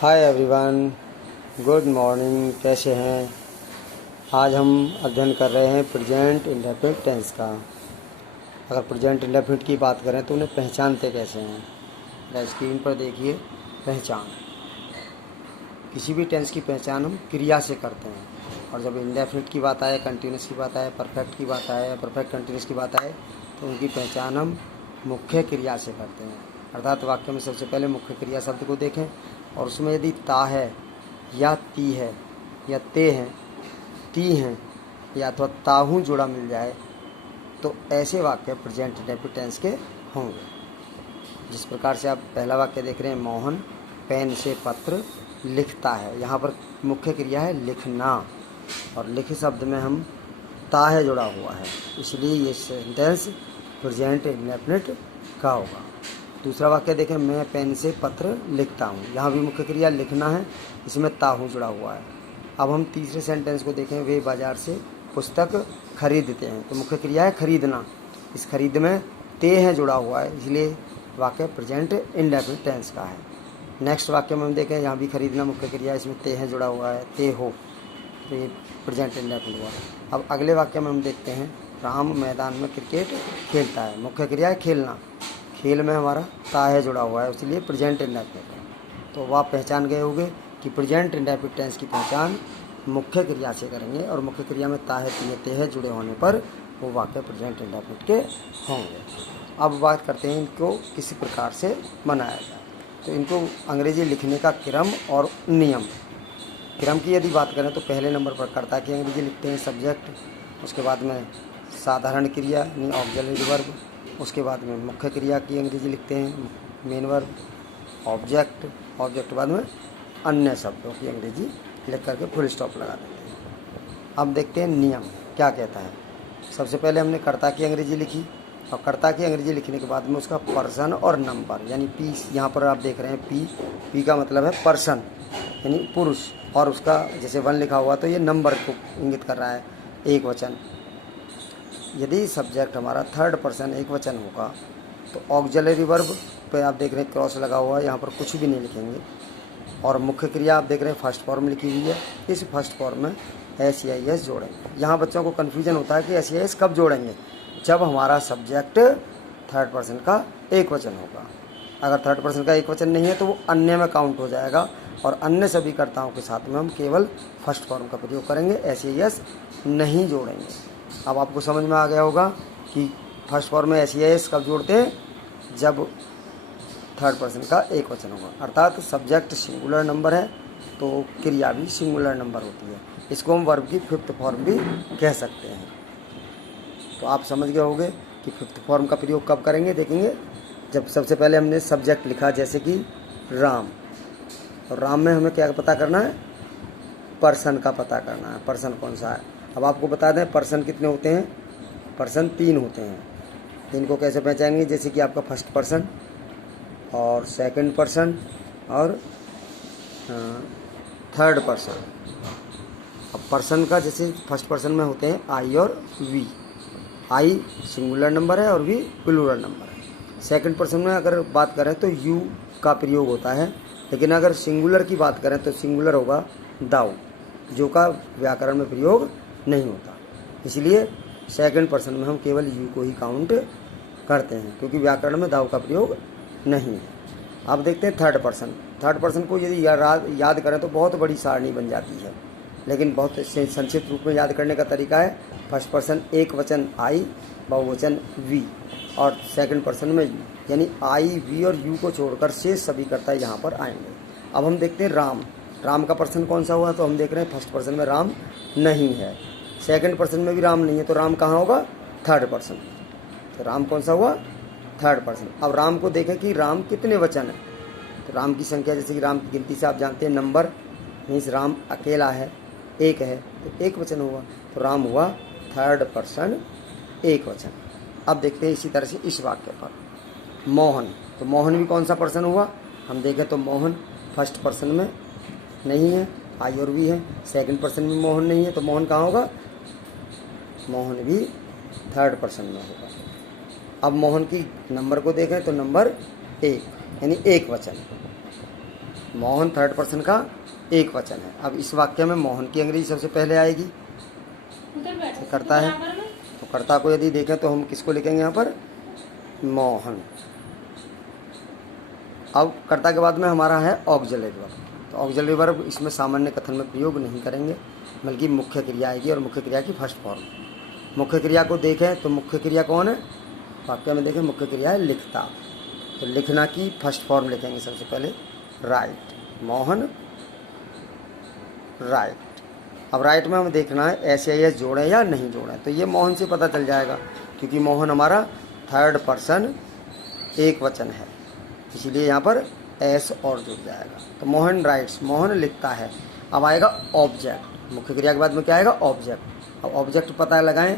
Hi everyone, good morning. कैसे हैं? आज हम अध्ययन कर रहे हैं प्रेजेंट इंडेफिनिट टेंस का। अगर प्रेजेंट इंडेफिनिट की बात करें तो उन्हें पहचानते कैसे हैं। स्क्रीन पर देखिए, पहचान। किसी भी टेंस की पहचान हम क्रिया से करते हैं, और जब इंडेफिनिट की बात आए, कंटिन्यूस की बात आए, परफेक्ट की बात आए, परफेक्ट कंटिन्यूस की बात आए, तो उनकी पहचान हम मुख्य क्रिया से करते हैं। अर्थात वाक्य में सबसे पहले मुख्य क्रिया शब्द को देखें, और उसमें यदि ता है या ती है या ते हैं, ती हैं या अथवा ताहू जोड़ा मिल जाए तो ऐसे वाक्य प्रेजेंट इंडेफिनिट टेंस के होंगे। जिस प्रकार से आप पहला वाक्य देख रहे हैं, मोहन पेन से पत्र लिखता है। यहाँ पर मुख्य क्रिया है लिखना, और लिख शब्द में हम ता है जुड़ा हुआ है, इसलिए ये सेंटेंस प्रेजेंट इंडेफिनिट का होगा। दूसरा वाक्य देखें, मैं पेन से पत्र लिखता हूँ। यहाँ भी मुख्य क्रिया लिखना है, इसमें ताहू जुड़ा हुआ है। अब हम तीसरे सेंटेंस को देखें, वे बाजार से पुस्तक खरीदते हैं, तो मुख्य क्रिया है खरीदना। इस खरीद में ते है जुड़ा हुआ है, इसलिए वाक्य प्रेजेंट इंडेफिनिट टेंस का है। नेक्स्ट वाक्य में हम देखें, यहाँ भी खरीदना मुख्य क्रिया, इसमें ते है जुड़ा हुआ है, ते हो, तो ये प्रेजेंट इंडेफिनिट हुआ। अब अगले वाक्य में हम देखते हैं, राम मैदान में क्रिकेट खेलता है। मुख्य क्रिया है खेलना, खेल में हमारा ता है जुड़ा हुआ है, इसलिए प्रेजेंट इंडेफिनिट है। तो आप पहचान गए होंगे कि प्रेजेंट इंडेफिनिट टेंस की पहचान मुख्य क्रिया से करेंगे, और मुख्य क्रिया में ता है, ती है जुड़े होने पर वो वाक्य प्रेजेंट इंडेफिनिट के होंगे। अब बात करते हैं इनको किसी प्रकार से बनाया जाए। तो इनको अंग्रेजी लिखने का क्रम और नियम। क्रम की यदि बात करें तो पहले नंबर पर कर्ता की अंग्रेजी लिखते हैं, सब्जेक्ट, उसके बाद में साधारण क्रिया यानी ऑक्सिलरी वर्ब, उसके बाद में मुख्य क्रिया की अंग्रेजी लिखते हैं, मेन वर्ब, ऑब्जेक्ट बाद में अन्य शब्दों की अंग्रेजी लिख करके फुल स्टॉप लगा देते हैं। अब देखते हैं नियम क्या कहता है। सबसे पहले हमने कर्ता की अंग्रेजी लिखी, और कर्ता की अंग्रेजी लिखने के बाद में उसका पर्सन और नंबर यानी पी, यहाँ पर आप देख रहे हैं पी का मतलब है पर्सन यानी पुरुष, और उसका जैसे 1 लिखा हुआ तो ये नंबर को इंगित कर रहा है, एक वचन। यदि सब्जेक्ट हमारा थर्ड पर्सन एक वचन होगा तो ऑक्सिलरी वर्ब पे आप देख रहे हैं क्रॉस लगा हुआ है, यहाँ पर कुछ भी नहीं लिखेंगे। और मुख्य क्रिया आप देख रहे हैं फर्स्ट फॉर्म लिखी हुई है, इस फर्स्ट फॉर्म में SEIS जोड़ेंगे। यहाँ बच्चों को कन्फ्यूजन होता है कि SEIS कब जोड़ेंगे, जब हमारा सब्जेक्ट थर्ड पर्सन का एक वचन होगा। अगर थर्ड पर्सन का एक वचन नहीं है तो वो अन्य में काउंट हो जाएगा, और अन्य सभी कर्ताओं के साथ में हम केवल फर्स्ट फॉर्म का प्रयोग करेंगे, SEIS नहीं जोड़ेंगे। अब आपको समझ में आ गया होगा कि फर्स्ट फॉर्म में SEIS कब जोड़ते हैं, जब थर्ड पर्सन का एक वचन होगा, अर्थात सब्जेक्ट सिंगुलर नंबर है तो क्रिया भी सिंगुलर नंबर होती है। इसको हम वर्ब की फिफ्थ फॉर्म भी कह सकते हैं। तो आप समझ गए होंगे कि फिफ्थ फॉर्म का प्रयोग कब करेंगे, देखेंगे जब सबसे पहले हमने सब्जेक्ट लिखा, जैसे कि राम, और राम में हमें क्या पता करना है, पर्सन का पता करना है, पर्सन कौन सा है। अब आपको बता दें पर्सन कितने होते हैं, पर्सन 3 होते हैं। इनको कैसे पहचानेंगे, जैसे कि आपका फर्स्ट पर्सन और सेकंड पर्सन और थर्ड पर्सन। अब पर्सन का जैसे फर्स्ट पर्सन में होते हैं आई और वी। आई सिंगुलर नंबर है और वी प्लूरल नंबर है। सेकंड पर्सन में अगर बात करें तो यू का प्रयोग होता है, लेकिन अगर सिंगुलर की बात करें तो सिंगुलर होगा दाऊ, जो का व्याकरण में प्रयोग नहीं होता। इसलिए सेकंड पर्सन में हम केवल यू को ही काउंट करते हैं, क्योंकि व्याकरण में दाऊ का प्रयोग नहीं है। अब देखते हैं थर्ड पर्सन। थर्ड पर्सन को यदि याद करें तो बहुत बड़ी सारणी बन जाती है, लेकिन बहुत संक्षिप्त रूप में याद करने का तरीका है, फर्स्ट पर्सन एक वचन आई, बहुवचन वी, और सेकंड पर्सन में यू, यानी आई, वी और यू को छोड़कर शेष सभी कर्ता यहाँ पर आएंगे। अब हम देखते हैं राम। राम का पर्सन कौन सा हुआ, तो हम देख रहे हैं फर्स्ट पर्सन में राम नहीं है, सेकंड पर्सन में भी राम नहीं है, तो राम कहाँ होगा, थर्ड पर्सन। तो राम कौन सा हुआ, थर्ड पर्सन। अब राम को देखें कि राम कितने वचन है, तो राम की संख्या, जैसे कि राम की गिनती से आप जानते हैं नंबर, मीन्स राम अकेला है, एक है, तो एक वचन हुआ, तो राम हुआ थर्ड पर्सन एक वचन। अब देखते हैं इसी तरह से इस वाक्य पर मोहन। तो मोहन भी कौन सा पर्सन हुआ, हम देखें तो मोहन फर्स्ट पर्सन में नहीं है, आई और वी है, सेकंड पर्सन में मोहन नहीं है, तो मोहन कहाँ होगा, मोहन भी थर्ड पर्सन में होगा। अब मोहन की नंबर को देखें तो नंबर 1 यानी एक वचन। मोहन थर्ड पर्सन का एक वचन है। अब इस वाक्य में मोहन की अंग्रेजी सबसे पहले आएगी। कर्ता है तो कर्ता को यदि देखें तो हम किसको लिखेंगे यहाँ पर, मोहन। अब कर्ता के बाद में हमारा है ऑक्सिलरी वर्ब। तो ऑक्सिलरी वर्ब इसमें सामान्य कथन में प्रयोग नहीं करेंगे, बल्कि मुख्य क्रिया आएगी और मुख्य क्रिया की फर्स्ट फॉर्म। मुख्य क्रिया को देखें तो मुख्य क्रिया कौन है, वाक्य में देखें मुख्य क्रिया है लिखता। तो लिखना की फर्स्ट फॉर्म लिखेंगे सबसे पहले राइट, मोहन राइट। अब राइट में हमें देखना है एस जोड़ें या नहीं जोड़ें। तो ये मोहन से पता चल जाएगा, क्योंकि मोहन हमारा थर्ड पर्सन एक वचन है, इसीलिए यहाँ पर एस और जुड़ जाएगा। तो मोहन राइट्स, मोहन लिखता है। अब आएगा ऑब्जेक्ट, मुख्य क्रिया के बाद में क्या आएगा, ऑब्जेक्ट। अब ऑब्जेक्ट पता लगाएं,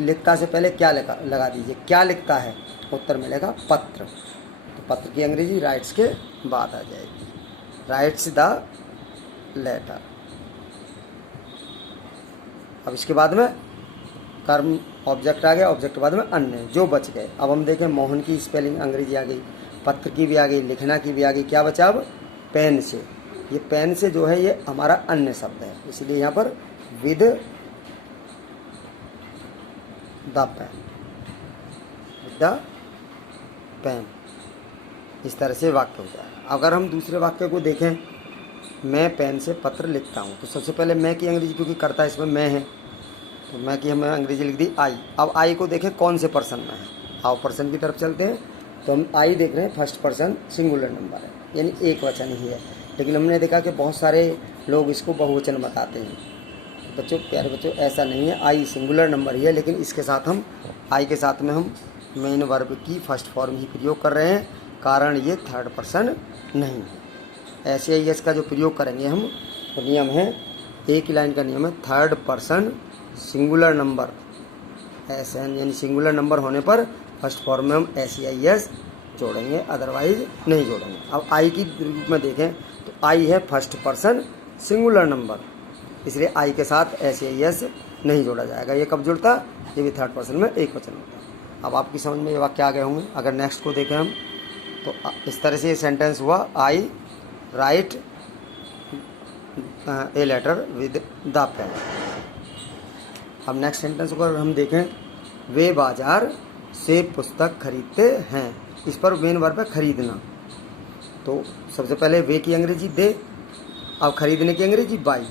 लिखता से पहले क्या लगा दीजिए, क्या लिखता है, उत्तर मिलेगा पत्र। तो पत्र की अंग्रेजी राइट्स के बाद आ जाएगी, राइट्स द लेटर। अब इसके बाद में कर्म ऑब्जेक्ट आ गया, ऑब्जेक्ट के बाद में अन्य जो बच गए। अब हम देखें मोहन की स्पेलिंग अंग्रेजी आ गई, पत्र की भी आ गई, लिखना की भी आ गई। क्या बचा अब, पेन से। ये पेन से जो है ये हमारा अन्य शब्द है, इसलिए यहाँ पर with the pen, with the pen, इस तरह से वाक्य हो जाएगा। अगर हम दूसरे वाक्य को देखें, मैं पेन से पत्र लिखता हूँ, तो सबसे पहले मैं की अंग्रेजी, क्योंकि करता इसमें मैं है, तो मैं की हमें अंग्रेजी लिख दी आई। अब आई को देखें कौन से पर्सन में है, आओ पर्सन की तरफ चलते हैं। तो हम आई देख रहे हैं फर्स्ट पर्सन सिंगुलर नंबर है, यानी एक वचन ही है। लेकिन हमने देखा कि बहुत सारे लोग इसको बहुवचन बताते हैं। तो बच्चों, प्यारे बच्चों, ऐसा नहीं है, आई सिंगुलर नंबर ही है, लेकिन इसके साथ हम आई के साथ में हम मेन वर्ब की फर्स्ट फॉर्म ही प्रयोग कर रहे हैं, कारण ये थर्ड पर्सन नहीं है। ऐसे ही इसका जो प्रयोग करेंगे हम, तो नियम है, एक ही लाइन का नियम है, थर्ड पर्सन सिंगुलर नंबर ऐसे, यानी सिंगुलर नंबर होने पर फर्स्ट फॉर्म में हम एस जोड़ेंगे, अदरवाइज नहीं जोड़ेंगे। अब आई की रूप में देखें तो आई है फर्स्ट पर्सन सिंगुलर नंबर, इसलिए आई के साथ एस नहीं जोड़ा जाएगा। ये कब जुड़ता, ये भी थर्ड पर्सन में एक वचन होता। अब आपकी समझ में ये वाक्य आ गए होंगे। अगर नेक्स्ट को देखें हम, तो इस तरह से ये सेंटेंस हुआ, I write a letter with the pen. अब नेक्स्ट सेंटेंस को अगर हम देखें, वे बाजार से पुस्तक खरीदते हैं। इस पर मेन वर्ब है खरीदना। तो सबसे पहले वे की अंग्रेजी दे, अब खरीदने की अंग्रेजी बाई।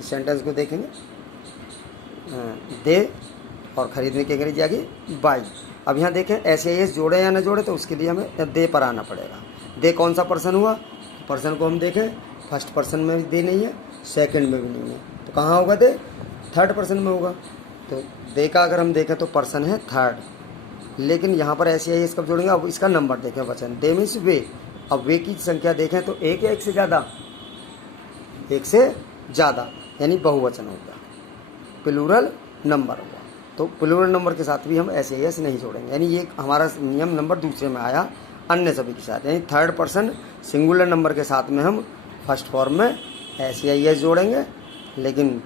इस सेंटेंस को देखेंगे, दे और खरीदने की अंग्रेजी आ गई बाई। अब यहाँ देखें एस जोड़े या न जोड़े, तो उसके लिए हमें दे पर आना पड़ेगा। दे कौन सा पर्सन हुआ, पर्सन को हम देखें फर्स्ट पर्सन में भी दे नहीं है, सेकंड में भी नहीं है, तो कहाँ होगा दे, थर्ड पर्सन में होगा। तो दे का अगर हम देखें तो पर्सन है थर्ड, लेकिन यहाँ पर ऐसे कब जोड़ेंगे। अब इसका नंबर देखें, वचन दे मीन्स वे। अब वे की संख्या देखें तो एक या एक से ज़्यादा, एक से ज़्यादा, यानी बहुवचन होगा, प्लूरल नंबर होगा। तो प्लूरल नंबर के साथ भी हम एस नहीं जोड़ेंगे, यानी ये हमारा नियम नंबर दूसरे में आया, अन्य सभी के साथ, यानी थर्ड पर्सन सिंगुलर नंबर के साथ में हम फर्स्ट फॉर्म में एस जोड़ेंगे, लेकिन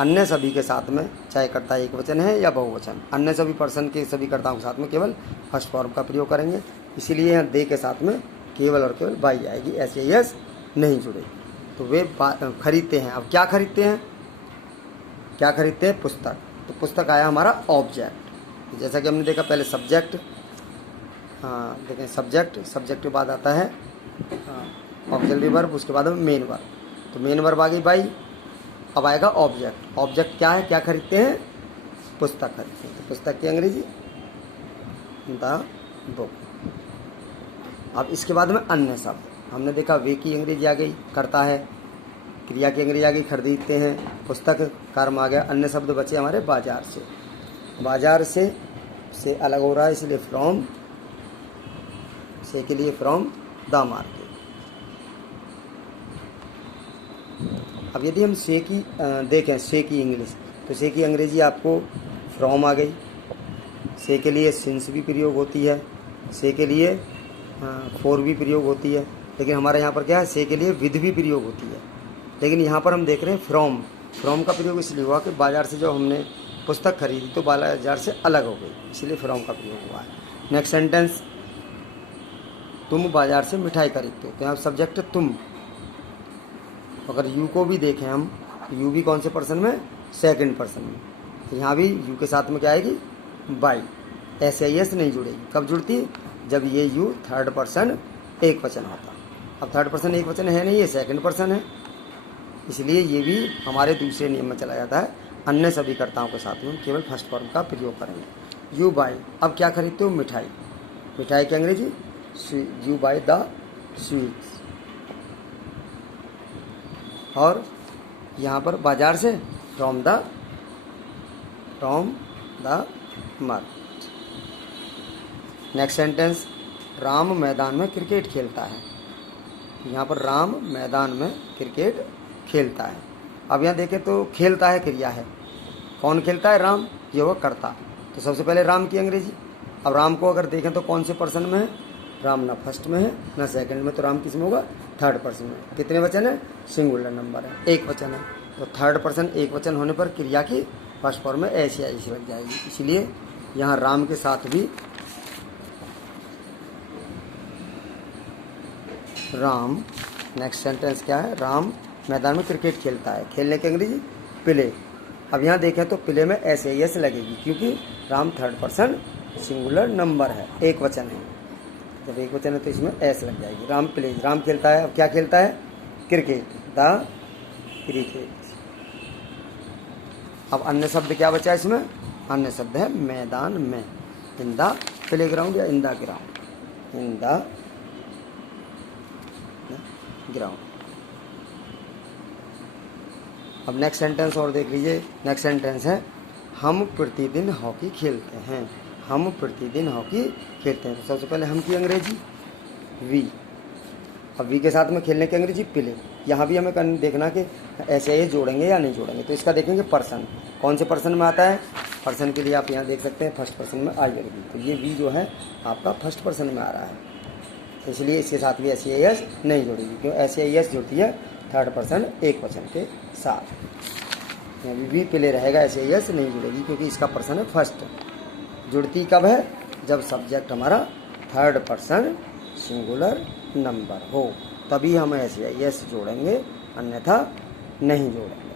अन्य सभी के साथ में, चाहे कर्ता एक वचन है या बहुवचन, अन्य सभी पर्सन के सभी कर्ताओं के साथ में केवल फर्स्ट फॉर्म का प्रयोग करेंगे। इसीलिए यहाँ दे के साथ में केवल और केवल बाई आएगी, एस नहीं जुड़ेगी। तो वे खरीदते हैं। अब क्या खरीदते हैं, क्या खरीदते हैं, पुस्तक। तो पुस्तक आया हमारा ऑब्जेक्ट। जैसा कि हमने देखा पहले सब्जेक्ट, हाँ देखें सब्जेक्ट के बाद आता है ऑक्सिलरी वर्ब, उसके बाद मेन वर्ब। तो मेन वर्ब आ गई बाई। अब आएगा ऑब्जेक्ट। ऑब्जेक्ट क्या है, क्या खरीदते हैं, पुस्तक खरीदते हैं। तो पुस्तक की अंग्रेजी द बुक। अब इसके बाद में अन्य शब्द हमने देखा, वे की अंग्रेजी आ गई, करता है, क्रिया की अंग्रेजी आ गई, खरीदते हैं, पुस्तक कर्म आ गया, अन्य शब्द बचे हमारे बाजार से। बाजार से अलग हो रहा है, इसलिए फ्रॉम, से के लिए फ्रॉम द मार्केट। अब यदि हम से की देखें, से की इंग्लिश, तो से की अंग्रेजी आपको फ्रॉम आ गई। से के लिए सिंस भी प्रयोग होती है, से के लिए फॉर भी प्रयोग होती है, लेकिन हमारे यहाँ पर क्या है, से के लिए विद भी प्रयोग होती है। लेकिन यहाँ पर हम देख रहे हैं फ्रॉम का प्रयोग इसलिए हुआ कि बाजार से जो हमने पुस्तक खरीदी तो बाजार से अलग हो गई, इसलिए फ्रॉम का प्रयोग हुआ है। नेक्स्ट सेंटेंस, तुम बाजार से मिठाई खरीदते हो, तो यहाँ सब्जेक्ट है तुम। अगर यू को भी देखें हम, यू भी कौन से पर्सन में, सेकंड पर्सन में, तो यहाँ भी यू के साथ में क्या आएगी, बाई। एस नहीं जुड़ेगी। कब जुड़ती है, जब ये यू थर्ड पर्सन एक वचन होता। अब थर्ड पर्सन एक वचन है नहीं, ये सेकंड पर्सन है, इसलिए ये भी हमारे दूसरे नियम में चला जाता है। अन्य सभी कर्ताओं के साथ में केवल फर्स्ट फॉर्म का प्रयोग करेंगे। यू बाई, अब क्या खरीदते हो, मिठाई। मिठाई की अंग्रेजी यू बाई द स्वीट्स। और यहाँ पर बाजार से from the market. Next sentence, Ram मैदान में क्रिकेट खेलता है। यहाँ पर राम मैदान में क्रिकेट खेलता है। अब यहाँ देखें तो खेलता है क्रिया है, कौन खेलता है, राम, ये वो करता। तो सबसे पहले राम की अंग्रेजी। अब राम को अगर देखें तो कौन से पर्सन में है, राम ना फर्स्ट में है ना सेकंड में, तो राम किस में होगा, थर्ड पर्सन में। कितने वचन है, सिंगुलर नंबर है, एक वचन है। तो थर्ड पर्सन एक वचन होने पर क्रिया की फर्स्ट फॉर्म में ऐसी ऐसी लग जाएगी, इसलिए यहाँ राम के साथ भी राम। नेक्स्ट सेंटेंस क्या है, राम मैदान में क्रिकेट खेलता है। खेलने की अंग्रेजी प्ले। अब यहाँ देखें तो प्ले में एस लगेगी, क्योंकि Ram third person singular number है, एक वचन है। जब एक वचन है तो इसमें एस लग जाएगी। राम प्ले, राम खेलता है। अब क्या खेलता है, क्रिकेट, द क्रिकेट। अब अन्य शब्द क्या बचा इसमें, अन्य शब्द है मैदान में, इन द प्ले ग्राउंड या in the ground, in the ground. अब नेक्स्ट सेंटेंस और देख लीजिए। नेक्स्ट सेंटेंस है, हम प्रतिदिन हॉकी खेलते हैं। हम प्रतिदिन हॉकी खेलते हैं। तो सबसे पहले हम की अंग्रेजी वी। अब वी के साथ में खेलने की अंग्रेजी प्ले। यहाँ भी हमें देखना कि ऐसे जोड़ेंगे या नहीं जोड़ेंगे। तो इसका देखेंगे पर्सन, कौन से पर्सन में आता है। पर्सन के लिए आप यहाँ देख सकते हैं फर्स्ट पर्सन में आई लगेगी, तो ये वी जो है आपका फर्स्ट पर्सन में आ रहा है, इसलिए इसके साथ भी एस नहीं जुड़ेगी, क्यों एस जुड़ती है थर्ड पर्सन एक वचन के साथ। यहाँ भी प्ले रहेगा, एस नहीं जुड़ेगी, क्योंकि इसका पर्सन है फर्स्ट। जुड़ती कब है, जब सब्जेक्ट हमारा थर्ड पर्सन सिंगुलर नंबर हो, तभी हम एस जोड़ेंगे, अन्यथा नहीं जोड़ेंगे।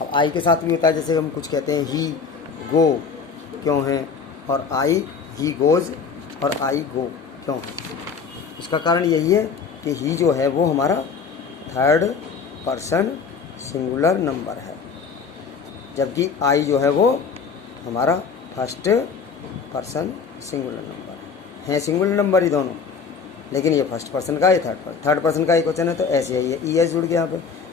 अब आई के साथ भी होता है, जैसे हम कुछ कहते हैं ही गो क्यों है, और आई ही गोज और आई गो क्यों है। इसका कारण यही है कि ही जो है वो हमारा थर्ड पर्सन सिंगुलर नंबर है, जबकि आई जो है वो हमारा फर्स्ट पर्सन सिंगुलर नंबर है सिंगुलर नंबर ही दोनों, लेकिन ये फर्स्ट पर्सन का, ये थर्ड पर्सन का एक वचन है, तो ऐसे ही है। ई एस जुड़ गया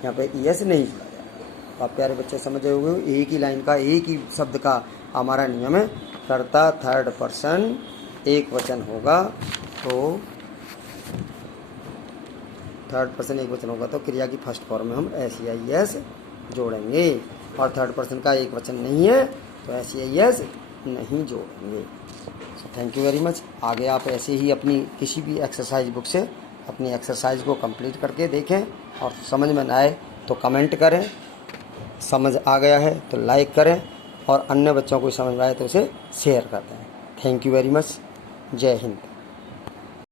यहाँ पे ई एस नहीं जुड़ा जाएगा। तो आप प्यारे बच्चे समझ रहे होंगे, एक ही लाइन का एक ही शब्द का हमारा नियम है, कर्ता थर्ड पर्सन एक वचन होगा तो थर्ड पर्सन एक वचन होगा तो क्रिया की फर्स्ट फॉर्म में हम एस जोड़ेंगे, और थर्ड पर्सन का एक वचन नहीं है तो एस नहीं जोड़ेंगे। So thank you very much. आगे आप ऐसे ही अपनी किसी भी एक्सरसाइज बुक से अपनी एक्सरसाइज को कंप्लीट करके देखें, और समझ में ना आए तो कमेंट करें, समझ आ गया है तो लाइक करें, और अन्य बच्चों को समझ में आए तो उसे शेयर कर दें। Thank you very much. जय हिंद।